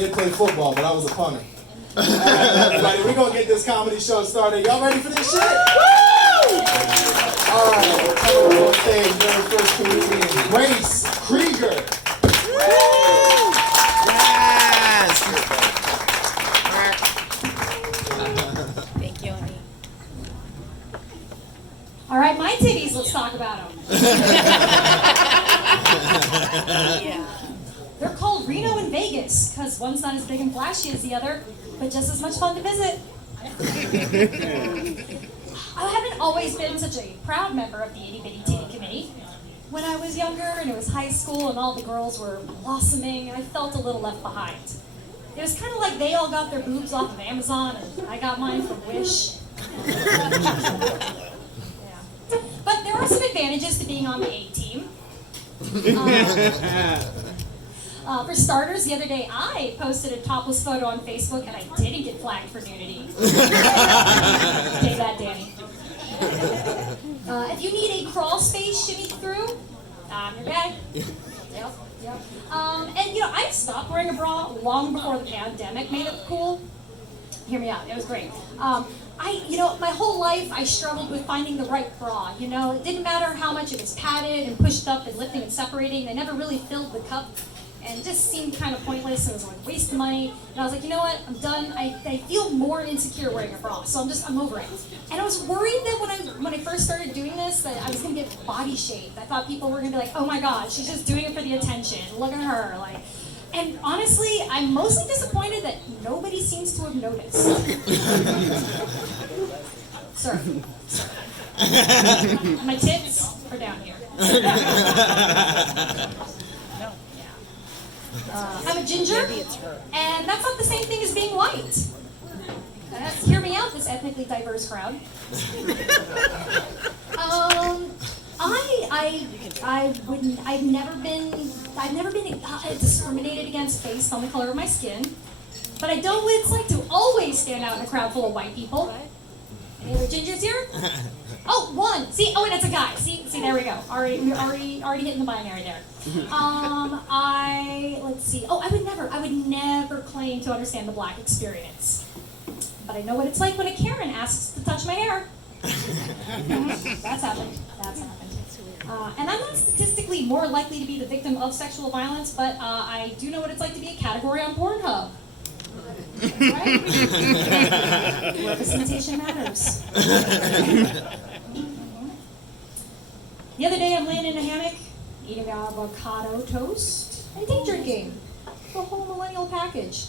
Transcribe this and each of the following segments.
did play football, but I was a punter. Everybody, we're going to get this comedy show started. Y'all ready for this shit? Woo! All right, coming on stage, very first comedian, Grace Krieger. Yes! Thank you, honey. All right, my titties, let's talk about them. Yeah. They're called Reno and Vegas, because one's not as big and flashy as the other, but just as much fun to visit. I haven't always been such a proud member of the Itty Bitty Titty Committee. When I was younger and it was high school and all the girls were blossoming, I felt a little left behind. It was kind of like they all got their boobs off of Amazon and I got mine from Wish. But there are some advantages to being on the A team. For starters, the other day I posted a topless photo on Facebook and I didn't get flagged for nudity. Take that, Danny. If you need a crawl space shimmy through, I'm your guy. Yep. And you know, I stopped wearing a bra long before the pandemic made it cool. Hear me out, it was great. My whole life I struggled with finding the right bra. You know, it didn't matter how much it was padded and pushed up and lifting and separating. They never really filled the cup and it just seemed kind of pointless. It was like a waste of money. And I was like, you know what, I'm done. I feel more insecure wearing a bra, so I'm over it. And I was worried that when I first started doing this, that I was gonna get body shamed. I thought people were gonna be like, oh my God, she's just doing it for the attention. Look at her, like. And honestly, I'm mostly disappointed that nobody seems to have noticed. Sir. My tits are down here. I'm a ginger, and that's not the same thing as being white. Hear me out, this ethnically diverse crowd. I've never been discriminated against based on the color of my skin, but I know what it's like to always stand out in a crowd full of white people. Any other gingers here? Oh, one. See, and it's a guy. See, there we go. Already hitting the binary there. Let's see. Oh, I would never claim to understand the black experience, but I know what it's like when a Karen asks to touch my hair. That's happened. And I'm not statistically more likely to be the victim of sexual violence, but I do know what it's like to be a category on Pornhub. Right? Representation matters. The other day I'm laying in a hammock, eating avocado toast, and day drinking. The whole millennial package.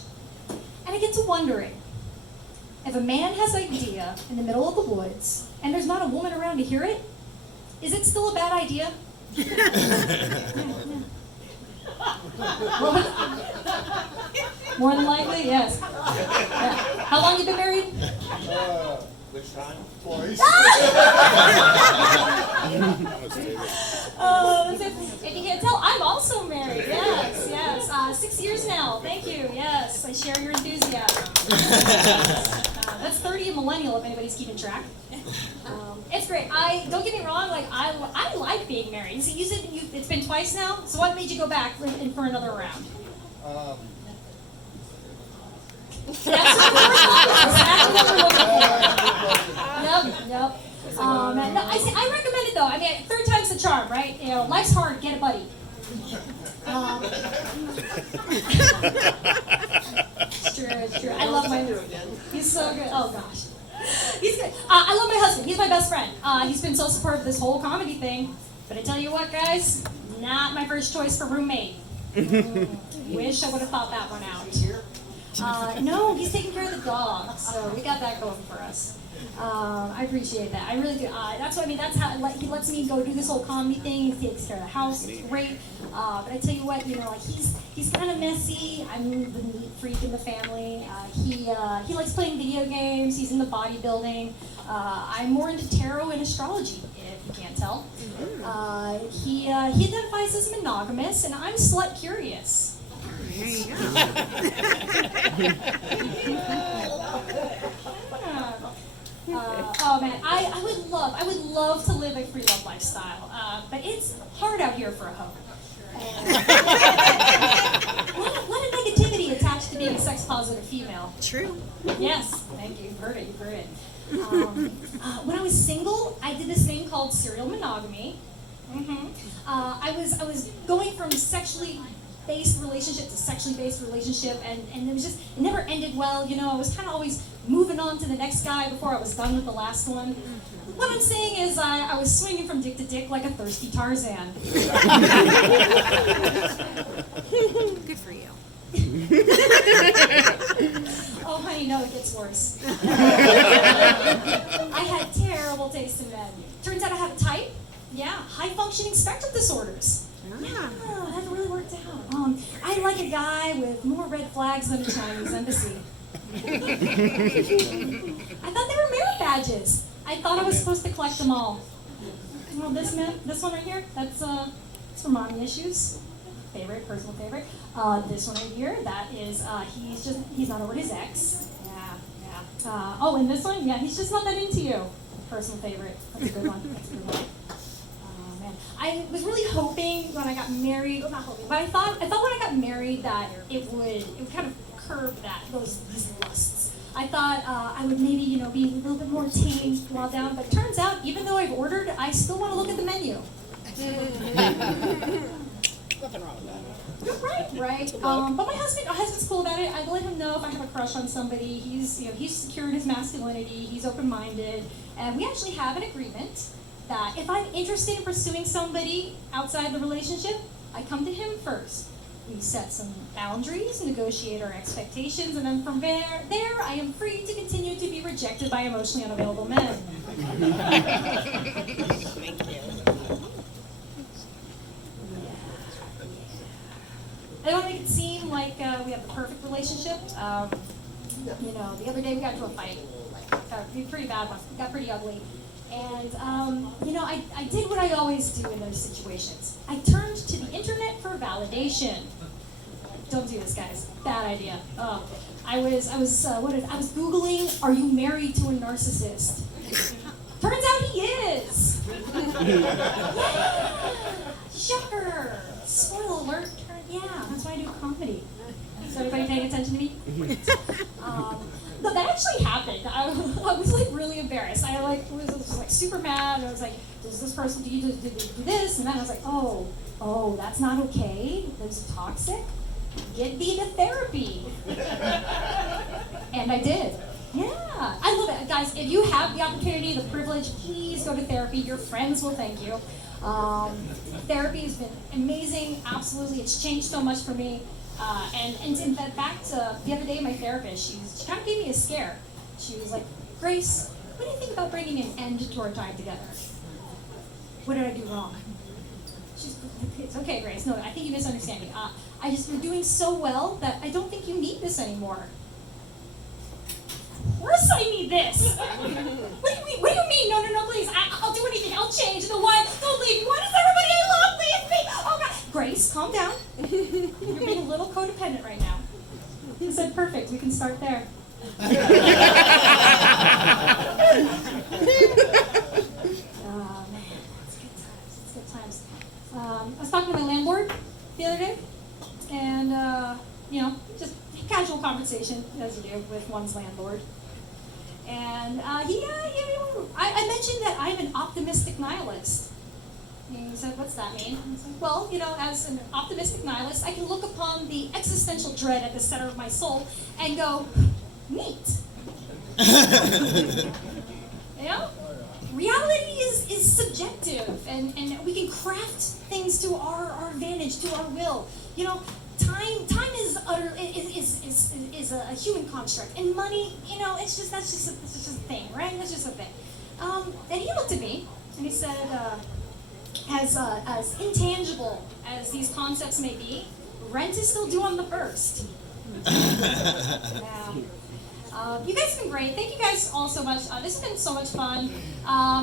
And I get to wondering, if a man has an idea in the middle of the woods, and there's not a woman around to hear it, is it still a bad idea? More than likely, yes. Yeah. How long you been married? Which time? Twice. If you can't tell, I'm also married. Yes. 6 years now. Thank you. Yes, I share your enthusiasm. That's 30 a millennial, if anybody's keeping track. It's great. Don't get me wrong. Like I like being married. You see, it's been twice now. So what made you go back for another round? That's what we're looking for. Yep. No, I recommend it though. I mean, third time's the charm, right? You know, life's hard. Get a buddy. It's true. I love my. He's so good. Oh gosh. He's good. I love my husband. He's my best friend. He's been so supportive of this whole comedy thing. But I tell you what, guys, not my first choice for roommate. Wish I would have thought that one out. No, he's taking care of the dog, so we got that going for us. I appreciate that. I really do. That's how he lets me go do this whole comedy thing. He takes care of the house. It's great. But I tell you what, like he's kind of messy. I'm the neat freak in the family. He likes playing video games. He's into bodybuilding. I'm more into tarot and astrology, if you can't tell. He identifies as monogamous, and I'm slut curious. There you go. Oh man, I would love to live a free love lifestyle, but it's hard out here for a hoe. A lot of negativity attached to being sex positive female. True. Yes, thank you. You've heard it. You've heard it. When I was single, I did this thing called serial monogamy. I was going from sexually based relationship to sexually based relationship, and it was just, it never ended well. You know, I was kind of always moving on to the next guy before I was done with the last one. What I'm saying is I was swinging from dick to dick like a thirsty Tarzan. Good for you. Oh, honey, no, it gets worse. I had terrible taste in men. Turns out I have a type. Yeah, high-functioning spectrum disorders. Yeah, that hasn't really worked out. I like a guy with more red flags than the Chinese embassy. I thought they were merit badges. I thought I was supposed to collect them all. Well, this one right here, that's for mommy issues. Favorite, personal favorite. This one right here, that is, he's not over his ex. Yeah. Oh, and this one, yeah, he's just not that into you. Personal favorite. That's a good one. That's a good one. Oh man, I was really hoping when I got married, well, not hoping, but I thought when I got married that it would kind of curb these lusts. I thought I would maybe, be a little bit more tame while down, but it turns out, even though I've ordered, I still want to look at the menu. Nothing wrong with that. Right. But my husband's cool about it. I let him know if I have a crush on somebody. He's secure in his masculinity. He's open-minded, and we actually have an agreement that if I'm interested in pursuing somebody outside the relationship, I come to him first. We set some boundaries, negotiate our expectations, and then from there, I am free to continue to be rejected by emotionally unavailable men. Thank you. I don't make it seem like we have the perfect relationship. The other day we got into a fight, a pretty bad one. It got pretty ugly. And, I did what I always do in those situations. I turned to the internet for validation. Don't do this, guys. Bad idea. I was Googling, are you married to a narcissist? Turns out he is. Yeah. Shocker. Spoiler alert. Yeah, that's why I do comedy. Is everybody paying attention to me? No, that actually happened. I was like really embarrassed. I was like super mad. And I was like, does this person do this? And then I was like, oh, that's not okay. That's toxic. Get me to therapy. And I did. Yeah, I love it. Guys, if you have the opportunity, the privilege, please go to therapy. Your friends will thank you. Therapy has been amazing, absolutely. It's changed so much for me. And in fact, the other day, my therapist, she kind of gave me a scare. She was like, Grace, what do you think about bringing an end to our time together? What did I do wrong? It's okay, Grace. No, I think you misunderstand me. We're doing so well that I don't think you need this anymore. Of course I need this. What do you mean? No, please. I'll do anything. I'll change. No, why? Don't leave me. Why does everybody I love leave me? Oh God. Grace, calm down. You're being a little codependent right now. He said, perfect. We can start there. Oh man, it's good times. I was talking to my landlord the other day, and just casual conversation as you do with one's landlord. And I mentioned that I'm an optimistic nihilist. And he said, what's that mean? I was like, well, as an optimistic nihilist, I can look upon the existential dread at the center of my soul and go, neat. Reality is subjective, and we can craft things to our advantage, to our will. Time is a human construct, and money, that's just a thing, right? That's just a thing. And he looked at me and he said, as intangible as these concepts may be, rent is still due on the 1st. Yeah. You guys have been great. Thank you guys all so much. This has been so much fun.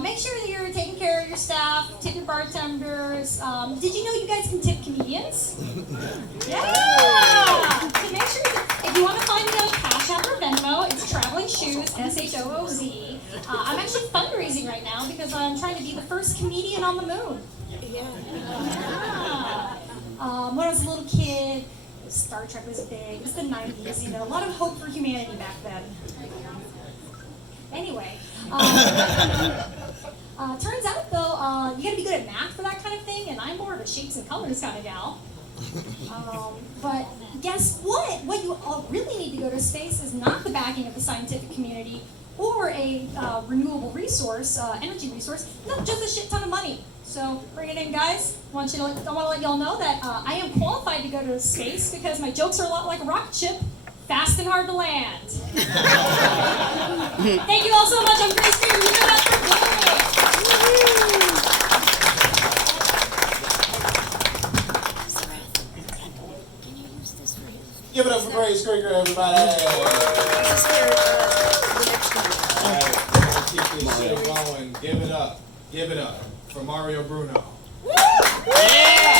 Make sure that you're taking care of your staff, tip your bartenders. Did you know you guys can tip comedians? Yeah! So make sure if you want to find me on Cash App or Venmo, it's Traveling Shoes, SHOOZ. I'm actually fundraising right now because I'm trying to be the first comedian on the moon. Yeah. When I was a little kid, Star Trek was big. It was the 90s, you know, a lot of hope for humanity back then. Anyway, turns out though, you gotta be good at math for that kind of thing, and I'm more of a shapes and colors kind of gal. But guess what? What you all really need to go to space is not the backing of the scientific community or a renewable resource, energy resource, no, just a shit ton of money. So bring it in, guys. I want to let y'all know that I am qualified to go to space because my jokes are a lot like a rocket ship, fast and hard to land. Thank you all so much. I'm Grace Green. You know that's for Can you use this for you? Give it up for Grace Krieger, everybody. This is for the next one. All right, let's keep this shit going. Give it up. Give it up for Mario Bruno. Yeah!